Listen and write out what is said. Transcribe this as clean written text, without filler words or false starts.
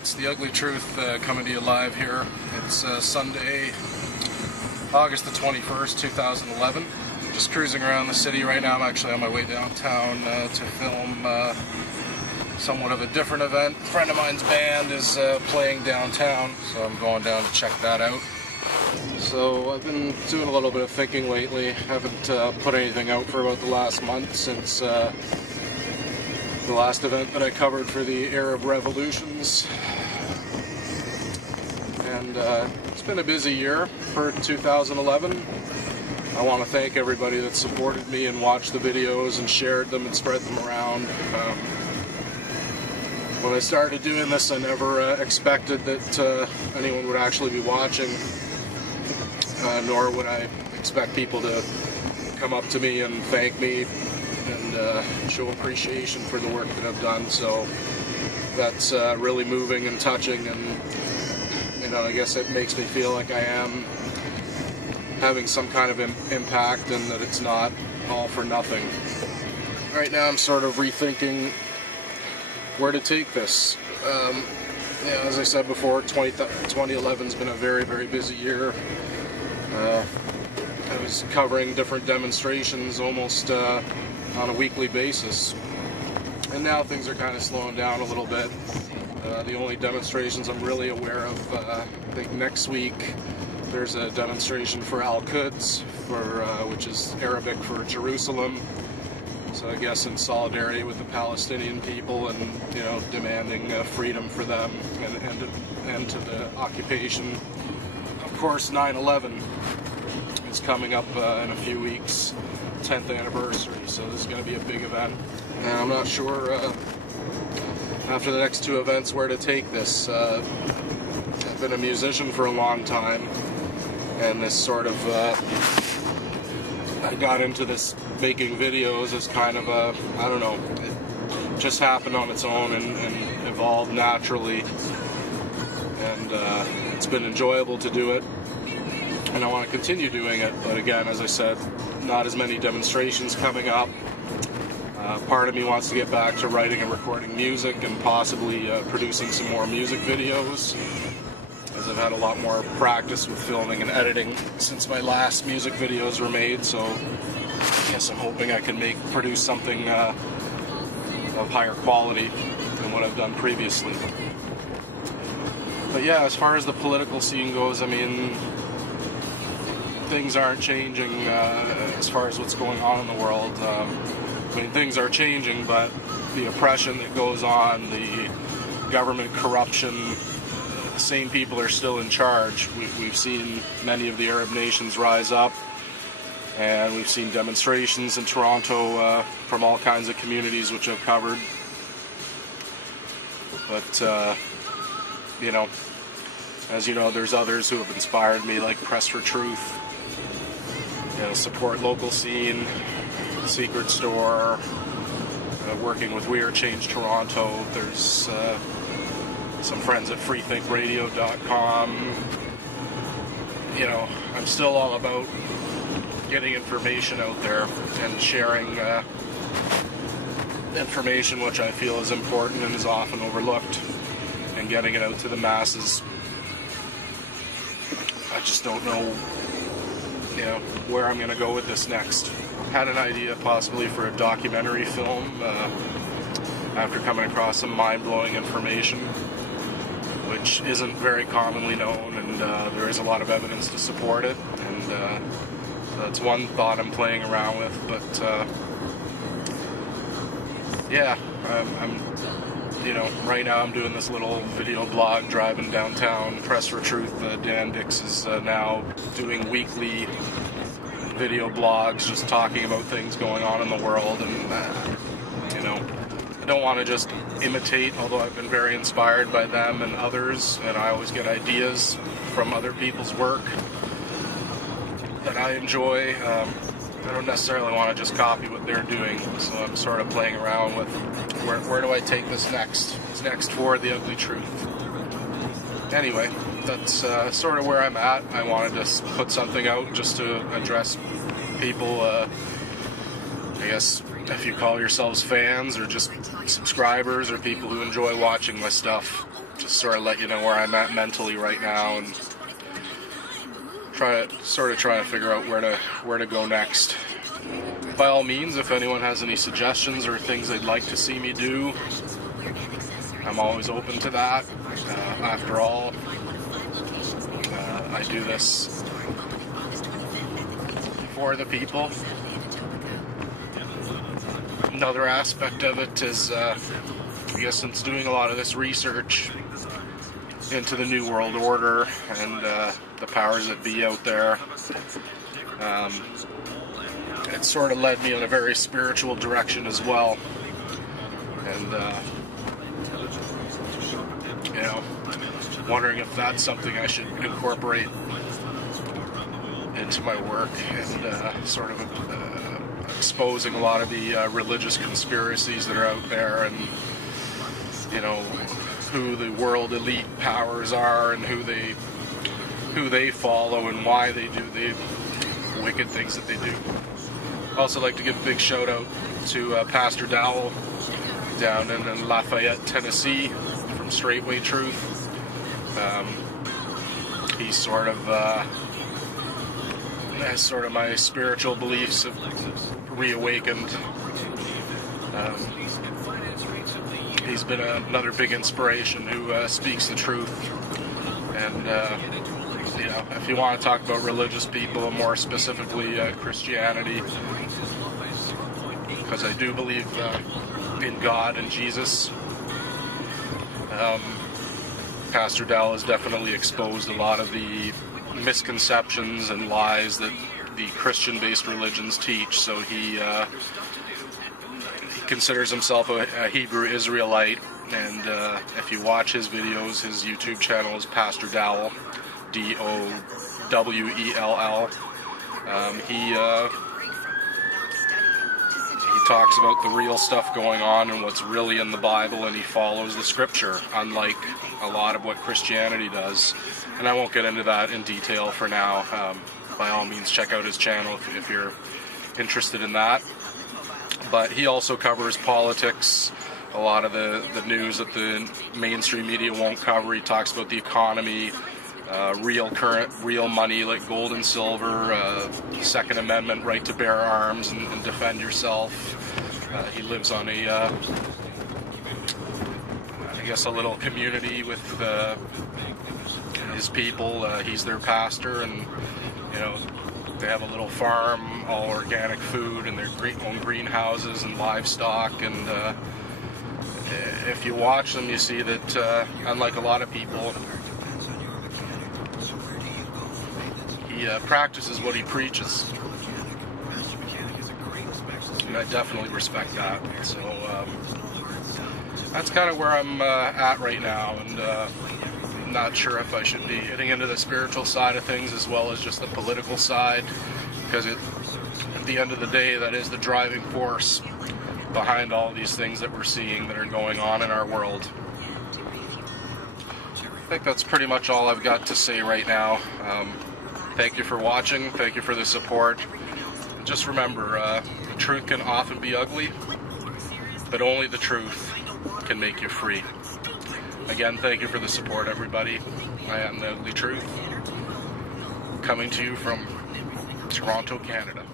It's The Ugly Truth coming to you live here. It's Sunday, August the 21st, 2011. Just cruising around the city right now. I'm actually on my way downtown to film somewhat of a different event. A friend of mine's band is playing downtown, so I'm going down to check that out. So I've been doing a little bit of thinking lately. Haven't put anything out for about the last month since the last event that I covered for the Arab revolutions. And it's been a busy year for 2011. I want to thank everybody that supported me and watched the videos and shared them and spread them around. When I started doing this, I never expected that anyone would actually be watching, nor would I expect people to come up to me and thank me and show appreciation for the work that I've done. So that's really moving and touching, and I guess it makes me feel like I am having some kind of impact and that it's not all for nothing. Right now I'm sort of rethinking where to take this. As I said before, 2011's been a very, very busy year. I was covering different demonstrations almost on a weekly basis, and now things are kind of slowing down a little bit. The only demonstrations I'm really aware of, I think next week there's a demonstration for Al-Quds, which is Arabic for Jerusalem. So I guess in solidarity with the Palestinian people and demanding freedom for them and end to the occupation. Of course, 9/11 is coming up in a few weeks, 10th anniversary. So this is going to be a big event, and I'm not sure after the next two events where to take this. I've been a musician for a long time, and this sort of I got into this making videos as kind of a, I don't know, it just happened on its own and evolved naturally, and it's been enjoyable to do it, and I want to continue doing it. But again, as I said, not as many demonstrations coming up. Part of me wants to get back to writing and recording music and possibly producing some more music videos, as I've had a lot more practice with filming and editing since my last music videos were made. So I guess I'm hoping I can produce something of higher quality than what I've done previously. But yeah, as far as the political scene goes, I mean, things aren't changing as far as what's going on in the world. I mean, things are changing, but the oppression that goes on, the government corruption, the same people are still in charge. We've seen many of the Arab nations rise up, and we've seen demonstrations in Toronto from all kinds of communities which I've covered. But, as you know, there's others who have inspired me, like Press for Truth, support local scene, Secret Store, working with We Are Change Toronto. There's some friends at freethinkradio.com. I'm still all about getting information out there and sharing information which I feel is important and is often overlooked, and getting it out to the masses. I just don't know where I'm going to go with this next. Had an idea possibly for a documentary film after coming across some mind-blowing information which isn't very commonly known, and there is a lot of evidence to support it, and so that's one thought I'm playing around with. But yeah, I'm right now I'm doing this little video blog driving downtown. Press for Truth, Dan Dix is now doing weekly video blogs just talking about things going on in the world, and I don't want to just imitate, although I've been very inspired by them and others, and I always get ideas from other people's work that I enjoy. I don't necessarily want to just copy what they're doing, so I'm sort of playing around with where do I take this next? What's next for The Ugly Truth? Anyway, that's sort of where I'm at. I wanted to put something out just to address people, I guess if you call yourselves fans or just subscribers or people who enjoy watching my stuff, just sort of let you know where I'm at mentally right now and try to figure out where to go next. By all means, if anyone has any suggestions or things they'd like to see me do, I'm always open to that. After all, I do this for the people. Another aspect of it is, I guess, since doing a lot of this research into the New World Order and the powers that be out there, it sort of led me in a very spiritual direction as well. And, you know, wondering if that's something I should incorporate into my work and sort of exposing a lot of the religious conspiracies that are out there, and, you know, who the world elite powers are and who they follow and why they do the wicked things that they do. I'd also like to give a big shout out to Pastor Dowell down in Lafayette, Tennessee, from Straightway Truth. He's sort of my spiritual beliefs have reawakened. He's been another big inspiration who speaks the truth. And you know, if you want to talk about religious people, and more specifically Christianity, because I do believe in God and Jesus, Pastor Dowell has definitely exposed a lot of the misconceptions and lies that the Christian-based religions teach. So he considers himself a Hebrew Israelite, and if you watch his videos, his YouTube channel is Pastor Dowell, D-O-W-E-L-L. He talks about the real stuff going on and what's really in the Bible, and he follows the scripture, unlike a lot of what Christianity does. And I won't get into that in detail for now. By all means, check out his channel if you're interested in that. But he also covers politics, a lot of the news that the mainstream media won't cover. He talks about the economy, real money like gold and silver, Second Amendment right to bear arms and defend yourself. He lives on I guess a little community with his people. He's their pastor, and you know, they have a little farm, all organic food, and their own greenhouses and livestock. And if you watch them, you see that unlike a lot of people, he practices what he preaches, and I definitely respect that. So that's kind of where I'm at right now, and I'm not sure if I should be getting into the spiritual side of things as well as just the political side, because at the end of the day, that is the driving force behind all these things that we're seeing that are going on in our world. I think that's pretty much all I've got to say right now. Thank you for watching. Thank you for the support. Just remember, the truth can often be ugly, but only the truth can make you free. Again, thank you for the support, everybody. I am the Ugly Truth, coming to you from Toronto, Canada.